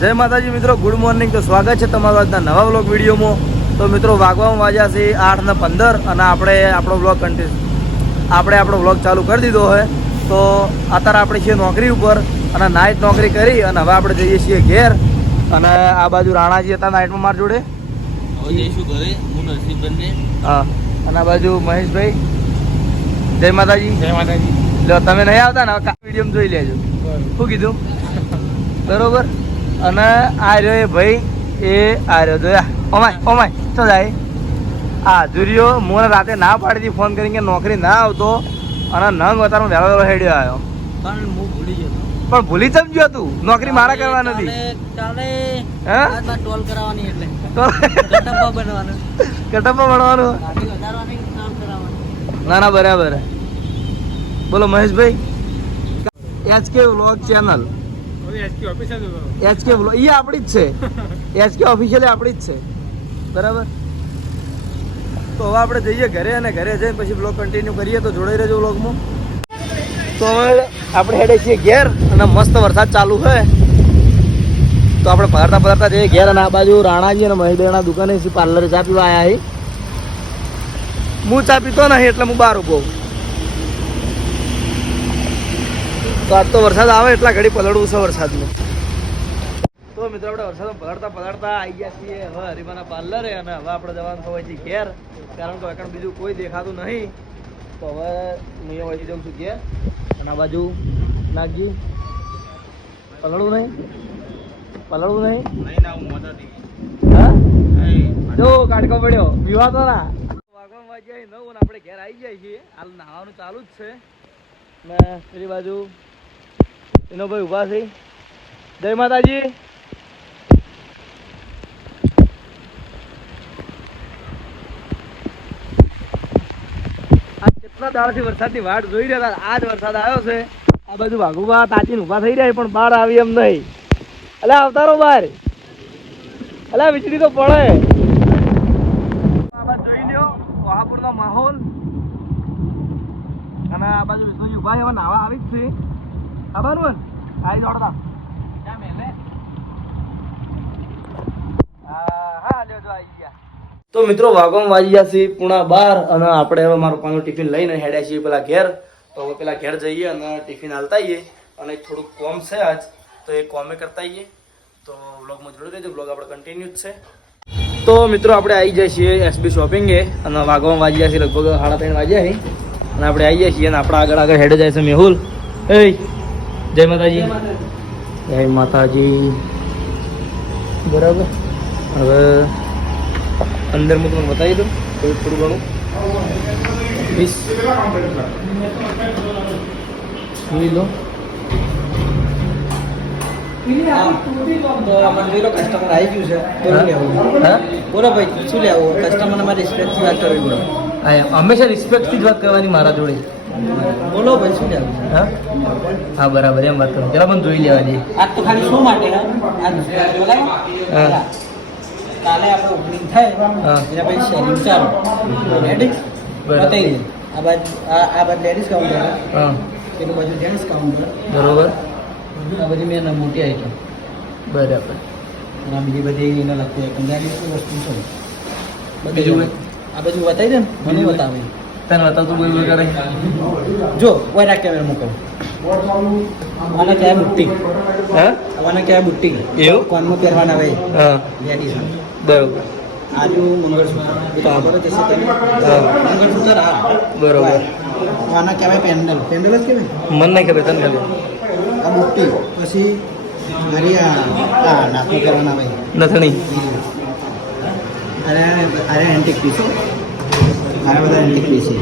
જય માતાજી મિત્રો, ગુડ મોર્નિંગ. તો સ્વાગત છે તમારું આજના નવા વ્લોગ વિડીયોમાં. તો મિત્રો વાગવામાં વાગ્યા છે 8:15 અને આપણે આપણો વ્લોગ ચાલુ કરી દીધો હોય. તો અત્યારે આપણે છીએ નોકરી ઉપર અને નાઇટ નોકરી કરી અને હવે આપણે જઈએ છીએ ઘેર. અને આ બાજુ રાણાજી હતા નાઇટમાં મારી જોડે. હા, અને આ બાજુ મહેશભાઈ. જય માતાજી. જય માતાજી. લો, તમે નહીં આવતા ને વિડીયો જોઈ લેજો. શું કીધું? બરોબર. અને આ રહ્યો એ ભાઈ, એ આ રહ્યો જોયા. ઓમાય તો જાય આ જુરિયો. મને રાતે ના પાડી હતી ફોન કરીને કે નોકરી ના આવતો અને નંગ અતારમાં વહેલો વહેલો હેડ્યો આવ્યો. પણ હું ભૂલી ગયો. પણ ભૂલી સમજ્યો તું, નોકરી મારા કરવા નથી. ટોલ કરાવવાની એટલે કટપ્પા ભણવાનું. ના બરાબર. બોલો Maheshbhai. HK vlog channel. HK vlog એ આપણી જ છે. HK ઓફિશિયલી આપણી જ છે. બરાબર. તો હવે આપણે જઈએ ઘરે અને ઘરે જઈને પછી બ્લોગ કન્ટિન્યુ કરીએ. તો જોડાઈ રહેજો વ્લોગમાં. તો હવે આપણે હેડે છીએ ઘેર અને મસ્ત વરસાદ ચાલુ છે. તો આપણે પધારતા જઈએ ઘેર. અને આ બાજુ રાણાજી અને મહેશભાઈના દુકાને પાર્લરે ચા પીવા આવ્યા છે. હું ચા પીતો નહીં એટલે હું બહાર ઉભો. તો આજ તો વરસાદ આવે એટલા ઘડી પલળવું છે વરસાદનું. તો મિત્રો આપણે વરસાદમાં પલળતા આવી ગયા છીએ હવે હરીમાના પાર્લરે. અને હવે આપણે જવાનું થવાય છે ઘેર, કારણ કે એકણ બીજું કોઈ દેખાતું નહીં. તો હવે હું અહીંયાથી જાઉં છું ઘેર. અને આ બાજુ નાગજી પલળવું નહીં. હા, જો કાઢકો પડ્યો પીવાતો ના. વાગવામાં વાગ્યા 9 અને આપણે ઘેર આવી જાય છીએ. હાલ નહાવાનું ચાલુ જ છે. ને પેલી બાજુ એનો ભાઈ ઊભા છે. જય માતાજી. આ કેટલા દાડાથી વરસાદની વાટ જોઈ રહ્યા હતા. આજ વરસાદ આવ્યો છે. આ બાજુ ભાગુભા તાચીને ઊભા થઈ રહ્યા પણ બહાર આવી એમ નહીં. અલ્યા આવતારો બહાર. અલ્યા વીજળી તો પડે. આ બાજુ જોઈ લ્યો કોહાપુરનો માહોલ. અને આ બાજુ વિષ્ણુજી ઉભા હવે નાવા આવી જ છે. ખબર ને આવી જોડતા તો મિત્રો વાગવામાં વાગી ગયા છે 11:30 અને આપણે હવે મારું પાનું ટિફિન લઈને હેડ્યા છીએ પેલા ઘેર. તો હવે પેલા ઘેર જઈએ અને ટિફિન હાલતા આવીએ. અને થોડુંક કોમ છે આજ, તો એ કોમે કરતા આવીએ. તો વ્લોગમાં જોડી દેજો, વ્લોગ આપણે કન્ટિન્યુ જ છે. તો મિત્રો આપણે આવી જાય છીએ SB શોપિંગે. અને વાગવામાં વાગી ગયા છે લગભગ 3:30 વાગ્યા છે. અને આપણે આવી જાય છીએ અને આપણા આગળ હેડે જાય છે મેહુલ. એ જય માતાજી. જય માતાજી. બરાબર. હવે અંદર હું તમને બતાવી દઉં થોડું ઘણું. જોઈ લો. કસ્ટમર આવી ગયું છે. બોલો ભાઈ, શું લેવું? કસ્ટમર અમારે રિસ્પેક્ટથી વાત કરવી પડે. હંમેશા રિસ્પેક્ટથી જ વાત કરવાની મારા જોડે. બોલો ભાઈ, શું લેવું? હા બરાબર, એમ વાત કરું. જરા પણ જોઈ લેવા દે. આજ તો ખાલી શું માટે? હા, કાલે આપણે ઓપનિંગ થાય એના પછી સેલિંગ ચાલુ. રેડી બતાવી દે. આ બાજુ લેડીઝ કાઉન્ટર, હા પેલું બાજુ જેન્ટ્સ કાઉન્ટર. બરોબર. આ બધી મેં મોટી આઈટમ. બરાબર. અને બીજી બધી એને લગતી પંજાબી વસ્તુ છે. બીજું આ બાજુ બતાવી દે ને, મને બતાવે. તને બતાવતું બોલ કરે. જો કોઈ રાખ કેમેરા મૂકો. આને કહેવાય બુટ્ટી. હા, આને કહેવાય બુટ્ટી. એવું કોનમાં પહેરવાના હોય હા લેડીઝ. બરોબર. આજુ મંગળસૂત્ર મંગળસૂત્ર. હા બરોબર. આના કહેવાય પેન્ડલ. પેન્ડલ જ કહેવાય. મન નહીં ખબર, તને ખબર. આ બુટ્ટી. પછી મારી આ નાખું કરવાના હોય નથણી. અરે એન્ટિક પીસો. આ બધા એન્ટિક પીસ છે.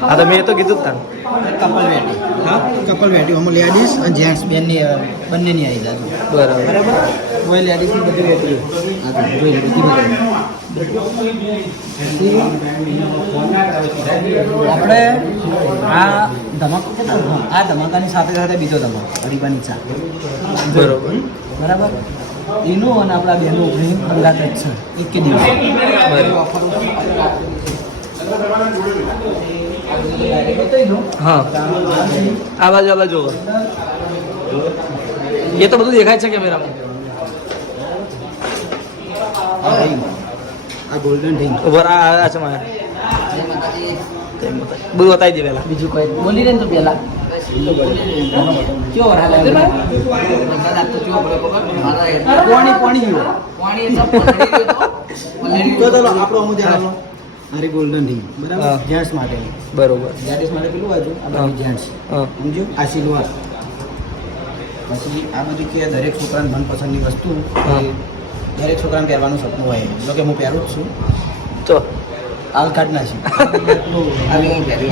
હા તો મેં તો કીધું તાર કપલ વેટી. હા, કપલ વેટી. આમાં લેડીઝ અને જેન્ટ્સ બંનેની આવી જાય. બરાબર. બરાબર. કોઈ લેડીઝની બધી વેટી જોઈ લે. બધી આપણે આ ધમાકાની સાથે સાથે બીજો ધમાકો હરીબાની ચા. બરોબર. બરાબર. એનું અને આપણા બેનું ઓપનિંગ અંદાજ જ છે એક કે દિવસ. હા, આ બાજુ એ તો બધું દેખાય છે કેમેરામાં. આ ગોલ્ડન રિંગ ઉપર આ છે મારે બધું બતાવી દે પહેલા. બીજું કોઈ બોલી ને તો પેલા કેવો હાલ પાણી આપણો અમુક જાણો મારી ગોલ્ડન રિંગ બરાબર હા. જેન્ટ્સ માટે બરોબર. લેડીઝ માટે પેલું બાજુ આ બાજુ જેન્ટ્સ હા સમજો આ સિલ્વર પછી આ બધું કે દરેક છોકરાને મનપસંદની વસ્તુ હા. એ દરેક છોકરાને પહેરવાનું સપનું હોય જો કે હું પહેરું જ છું ચો હાલ કાઢ નાખી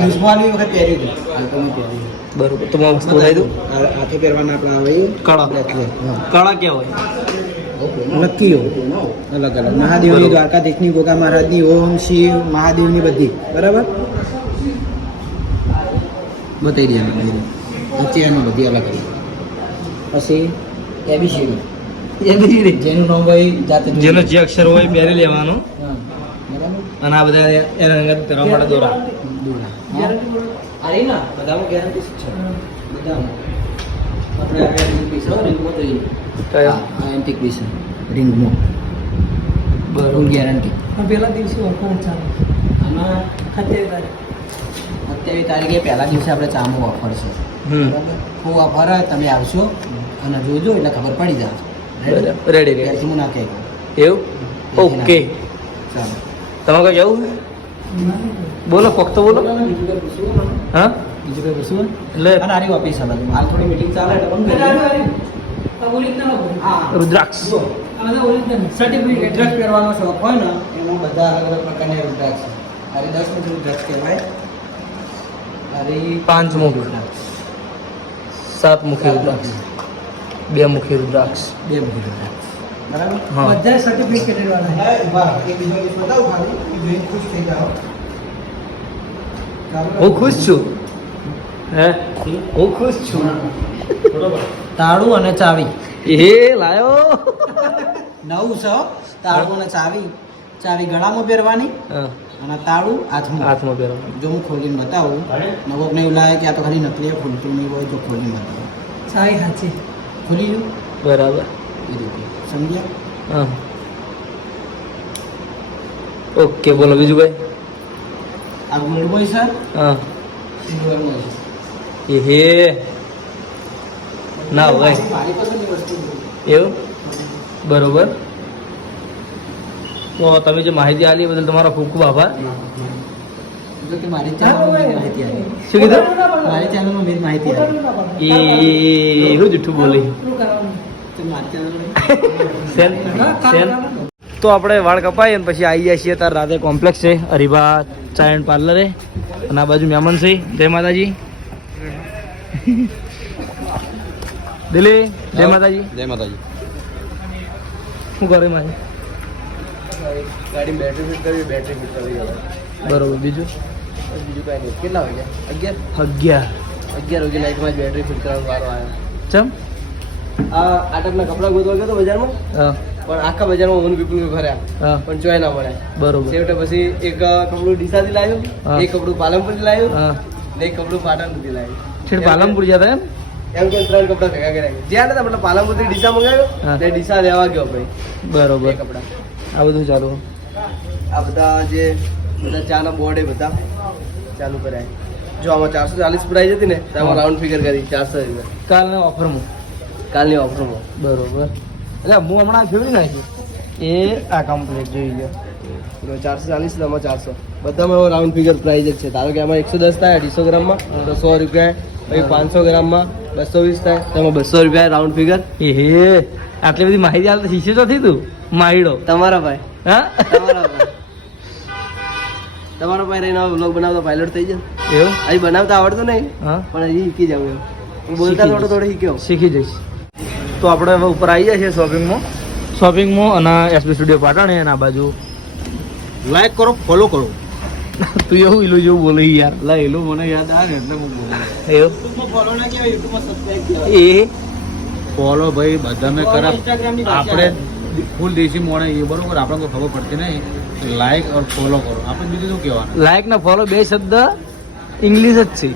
યુઝમાં વખત પહેર્યું હતું હાલ તો હું પહેર્યું બરોબર. તો હું વસ્તુ લઈ દઉં. હાથે પહેરવાના આપણા આવે એ કળા. bracelet. હા. કળા ક્યાં હોય? લકીઓ અલગ અલગ મહાદેવની દ્વારકાધીશની ગોગા મહારાજની ઓમ શિવ મહાદેવની બધી બરાબર બતાવી દે અત્યારની બધી અલગ અલગ પછી એબીસીડી જેનું નામ હોય જાતે જેનો જે અક્ષર હોય પહેરી લેવાનો હા. બરાબર અને આ બધા એના અંગત કરવા માટે દોરા. બધામાં ગેરંટી છે બધામાં આપણે આ પીસ હોય રિંગમાં જોઈએ કયા? આ એન્ટિક પીસ રિંગમાં ફૂલ ગેરંટી પહેલા દિવસે ઓફર ચાલે આમાં 27 તારીખે પહેલા દિવસે આપણે ચામો ઓફર છે હમ બરાબર ખૂબ ઓફર હોય તમે આવશો અને જોજો એટલે ખબર પડી જાય રેડી રેડી. ત્યારથી હું ના કહી દઉં એવું? ઓકે. ચાલો તમારે કઈ જવું? બોલો ફક્ત બોલો. હા બીજું કંઈ પૂછવું હોય? એટલે અને આરી ઓફિસ છે બાજુ હાલ થોડી મીટિંગ ચાલે એટલે બંધ કરી હા રુદ્રાક્ષ. સર્ટિફિકેટ ડ્રગ્સ પહેરવાનો શોખ હોય ને એમાં બધા અલગ અલગ પ્રકારની રુદ્રાક્ષ છે આરી 10 મીટર રુદ્રાક્ષ કહેવાય આરી 5 મુખી, 7 મુખી રુદ્રાક્ષ, 2 મુખી રુદ્રાક્ષ. 2 મીટર રુદ્રાક્ષ બરાબર હા બધા સર્ટિફિકેટ વાળા હા વાહ એક બીજો પીસ બતાવું ખાલી એ જોઈને ખુશ થઈ જાઓ હું ખુશ છું. હે હું ખુશ છું. તાળું અને ચાવી એ લાયો. નવું છે હો. તાળું અને ચાવી ચાવી ગળામાં પહેરવાની હા અને તાળું હાથમાં હાથમાં પહેરવાનું. જો હું ખોલીને બતાવું નવોકને એવું લાગે કે આ તો ખાલી નકલી ખોલતું નહીં હોય તો ખોલીને બતાવું સારી સાચી ખોલી લો બરાબર. એ રીતે સમજ્યા હા ઓકે બોલો બીજું ભાઈ. આ ગોલ્ડ બોય સર હા સિલ્વરમાં છે એ હે ના ભાઈ મારી પસંદની વસ્તુ એવું બરોબર. તો તમે જે માહિતી આપી એ બદલ તમારો ખૂબ ખૂબ આભાર. જો કે મારી ચેનલમાં મેં માહિતી આવી શું કીધું? મારી ચેનલમાં મેં માહિતી આવી એ એવું જૂઠું બોલી. તો મારી ચેનલ સેન સેન. તો આપણે વાળ કપાઈએ ને પછી આવી જાય છીએ તાર રાધે કોમ્પ્લેક્સ છે હરિભા ચા એન્ડ પાર્લરે અને આ બાજુ મહેમાન છે. જય માતાજી. દિલી જય માતાજી. જય માતાજી શું કરે મારે? ગાડી બેટરી ફિટ કરવી બેટરી ફિટ કરવી હવે બરોબર. બીજું બીજું કાંઈ નહીં કેટલા વાગ્યા 11 વાગે નાઇટમાં જ બેટરી ફિટ કરવાનો વારો આવ્યો ચમ આ આટકના કપડાં ગોતવા ગયો તો બજારમાં હા પણ આખા બજારમાં ઊન પીપળું ફર્યા હા પણ ચોય ના મળે બરોબર. છેવટે પછી એક કપડું ડીસાથી લાવ્યું હા. એક કપડું પાલનપુરથી લાવ્યું હા ને એક કપડું પાટણથી લાવ્યું છેડ પાલનપુર ગયા હતા એમ? એમ કે 3 કપડાં ભેગા કર્યા જ્યાં નતા મતલબ પાલનપુરથી ડીસા મંગાવ્યો હા. તે ડીસા લેવા ગયો ભાઈ બરોબર. એ કપડાં આ બધું ચાલુ. આ બધા જે બધા ચાના બોર્ડ એ બધા ચાલુ કર્યા જો આમાં 440 પ્રાઇસ હતી ને તો આમાં રાઉન્ડ ફિગર કરી 400 રૂપિયા કાલના ઓફરમાં. કાલની ઓફરમાં બરોબર. એટલે હું હમણાં જોયું નાખ્યું એ આ કમ્પ્લીટ જોઈ ગયો. 440 આમાં 400 બધામાં રાઉન્ડ ફિગર પ્રાઇસ જ છે ધારો કે આમાં 110 થાય 250 ગ્રામમાં તો 100 રૂપિયા પછી 500 ગ્રામમાં 220 થાય તો એમાં 200 રૂપિયા રાઉન્ડ ફિગર એ હે આટલી બધી માહિતી હાલ તો શીખે તો નથી તું માહિડો. તમારા ભાઈ હા તમારા ભાઈ રહીને વ્લોગ બનાવતો પાયલોટ થઈ જાય એવું? અહીં બનાવતા આવડતું નહીં હા પણ હજી શીખી જાવ એમ હું બોલતા થોડો થોડો શીખ્યો શીખી જઈશ. તો આપણે હવે ઉપર આવી જાય છે શોપિંગમાં અને એસબી સ્ટુડિયો પાટણ અને આ બાજુ લાઈક કરો ફોલો કરો તું એવું ઇલું જેવું બોલે યાર. લા એલું મને યાદ આવે ને એટલે હું બોલું એવું ફોલો ના કહેવાય યુટ્યુબમાં સબસ્ક્રાઇબ કહેવાય એ ફોલો ભાઈ બધાને Follow કરા Instagram ની ભાષા આપણે ફૂલ દેશી મોણે એ બરોબર આપણે કોઈ ખબર પડતી નહીં લાઈક ઓર ફોલો કરો આપણે બીજું શું કહેવાનું લાઈક ને ફોલો બે શબ્દ ઇંગ્લિશ જ છે.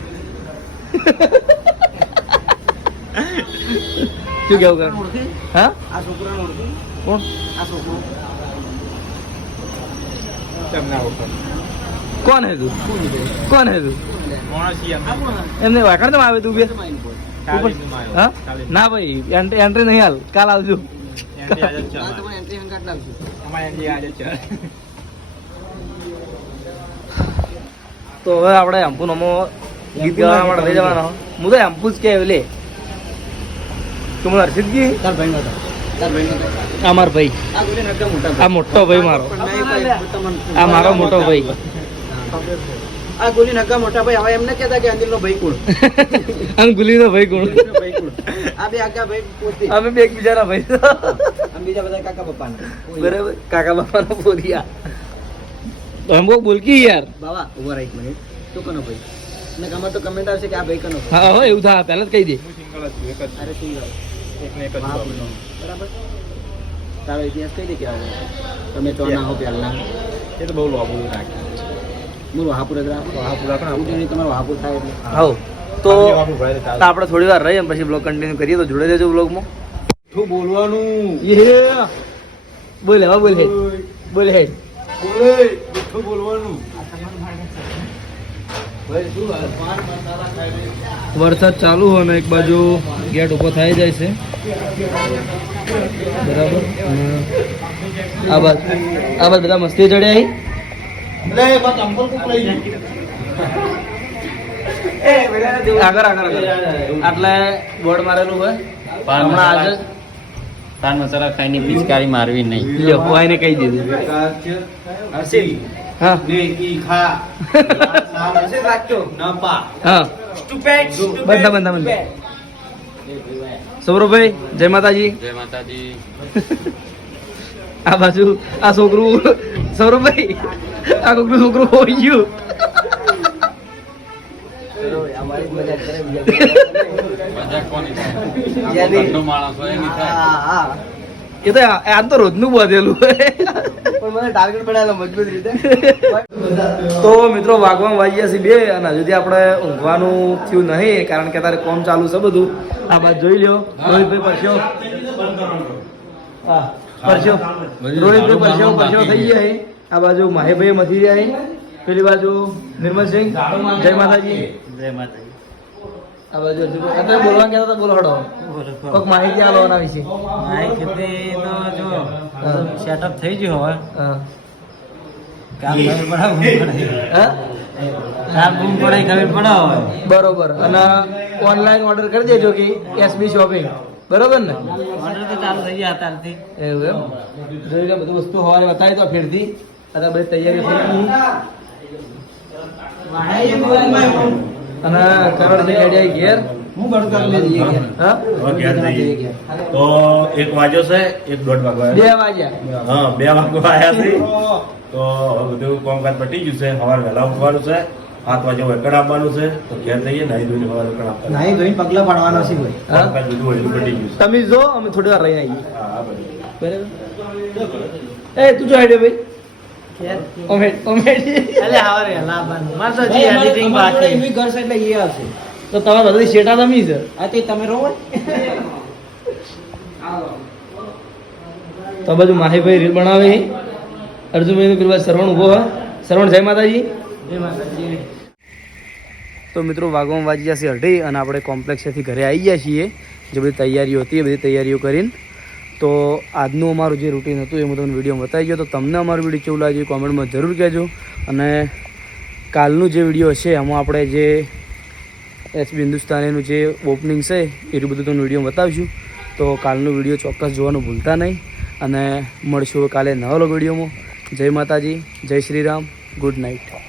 શું કેવું કર હા આ છોકરાનો ઓળખી કોણ આ છોકરો કોણ હે તું કોણ હે તું એમને વાકણ તમે આવે તું બે હા ના ભાઈ એન્ટ્રી નહીં હાલ કાલ આવજો એન્ટ્રી હંગાટ લાવશું તો હવે આપણે હંપુ નમો ગીત ગાવા માટે લઈ જવાનો હું તો હંપુ જ કે લે તું મને હર્ષિત કી તાર ભાઈ નતો આ મારો ભાઈ આ ગોલી નક્કા મોટા આ મોટો ભાઈ મારો આ મારો મોટો ભાઈ આ ગોલી નક્કા મોટા ભાઈ હવે એમને કહેતા કે અંદિલનો ભાઈ કોણ અને ગુલીનો ભાઈ કોણ ભાઈ કોણ આ બે આગા ભાઈ પોતે અમે બે એકબીજાના ભાઈ આમ બીજા બધા કાકા પપ્પાના બરાબર કાકા બાપાનો પોરિયા તો એમ બોલ કી યાર બાવા ઉભા રહી એક મિનિટ તું કનો ભાઈ ને ગમે તો કમેન્ટ આવશે કે આ ભાઈ કનો ભાઈ હા હો એવું થાય પહેલા જ કહી દે અરે તું બરાબર તારો ઇતિહાસ કઈ દે કે આવે તમે તો ના હો પહેલા એ તો બહુ લોબું રાખે હું વહાપુર જ રાખો તમારો વહાપુર થાય એટલે હા તો આપણે થોડી વાર રહીએ પછી બ્લોગ કન્ટિન્યુ કરીએ તો જોડે રહેજો બ્લોગમાં શું બોલવાનું બોલ હવે બોલ હેડ બોલ હેડ શું બોલવાનું વરસાદ ચાલુ હોય ને એક બાજુ ગેટ ઉભો થઈ જાય છે બરાબર આ બાદ બધા મસ્તી ચડ્યા અહીં આગળ આટલે બોર્ડ મારેલું હોય હમણાં આજે પાન મસાલા ખાઈને પિચકારી મારવી નહીં લ્યો ભાઈને કહી દીધું હા હા બંધા સૌરભભાઈ જય માતાજી જય માતાજી આ બાજુ આ છોકરું સૌરભભાઈ આ છોકરું હોઈ ગયું મજાક કોની થાય ઘરનો માણસ હોય એની થાય એ તો આમ તો રોજનું બધેલું પણ મને ટાર્ગેટ બનાવેલો મજબૂત રીતે તો મિત્રો વાગવામાં વાગ્યા છે 2 અને હજુ આપણે ઊંઘવાનું થયું નહીં કારણ કે તારે કોમ ચાલુ છે બધું આ બાદ જોઈ લ્યો રોહિતભાઈ પરસ્યો હા પરસ્યો રોહિતભાઈ પરસ્યો થઈ ગયા છે આ બાજુ માહેભાઈ મથી રહ્યા છે પેલી બાજુ નિર્મલસિંહ જય માતાજી જય માતાજી આ બાજુ હજુ અત્યારે બોલવા ગયા હતા બોલો હડો કોઈક માહિતી આલો એના વિશે ખેતી તો જો સેટઅપ થઈ ગયું હવે હા કામ ખબર પડે હા કામ બૂમ પડે ખબર પડે હવે બરોબર અને ઓનલાઈન ઓર્ડર કરી દેજો કે એસબી શોપિંગ બરોબર ને ઓર્ડર તો ચાલુ થઈ ગયા અત્યારથી એવું એમ જોઈ લો બધું વસ્તુ હવારે બતાવી તો ફેરથી અત્યારે બધી તૈયારી થઈ ગઈ અને કરોડ છે ગાડી ઘેર હું ગણું કરી લઈએ હા તો 1 વાગ્યો છે 1:30 વાગ્યો 2 વાગ્યા હા 2 વાગ્યો આવ્યા છે તો હવે બધું કામકાજ પટી ગયું છે સવારે વહેલા ઉઠવાનું છે 7 વાગે વેકડ આપવાનું છે તો ઘેર જઈએ નાઈ ધોઈને સવારે વેકડ આપવાનું નાઈ ધોઈને પગલા પાડવાના છે ભાઈ કામકાજ બધું વહેલું પટી ગયું છે તમે જો અમે થોડી વાર રહીને આવીએ હા બધું બરાબર એ તું જો આઈડિયો ભાઈ ઓમેટ અલે હવે લાવવાનું માર તો જી એડિટિંગ બાકી એમની ઘર છે એટલે એ આવશે તો તમારા બધી શેટા તમે છે આ તે તમે રહો તો આ બાજુ માહીભાઈ રીલ બનાવે છે અર્જુનભાઈ પેલી બાજુ શ્રવણ ઉભો હોય શ્રવણ જય માતાજી જય માતાજી તો મિત્રો વાગવામાં વાગી જશે 8 અને આપણે કોમ્પ્લેક્સથી ઘરે આવી ગયા છીએ જે બધી તૈયારીઓ હતી એ બધી તૈયારીઓ કરીને તો આજનું અમારું જે રૂટીન હતું એ હું તમને વિડીયો બતાવી ગયો તો તમને અમારું વિડીયો કેવું લાગ્યું કોમેન્ટમાં જરૂર કહેજો અને કાલનું જે વિડીયો હશે એમાં આપણે જે એસબી હિન્દુસ્તાનીનું જે ઓપનિંગ છે એ બધું તમને વિડીયો બતાવીશું તો કાલનો વિડીયો ચોક્કસ જોવાનું ભૂલતા નહીં અને મળશું કાલે નવા વિડીયોમાં જય માતાજી જય શ્રી રામ ગુડ નાઇટ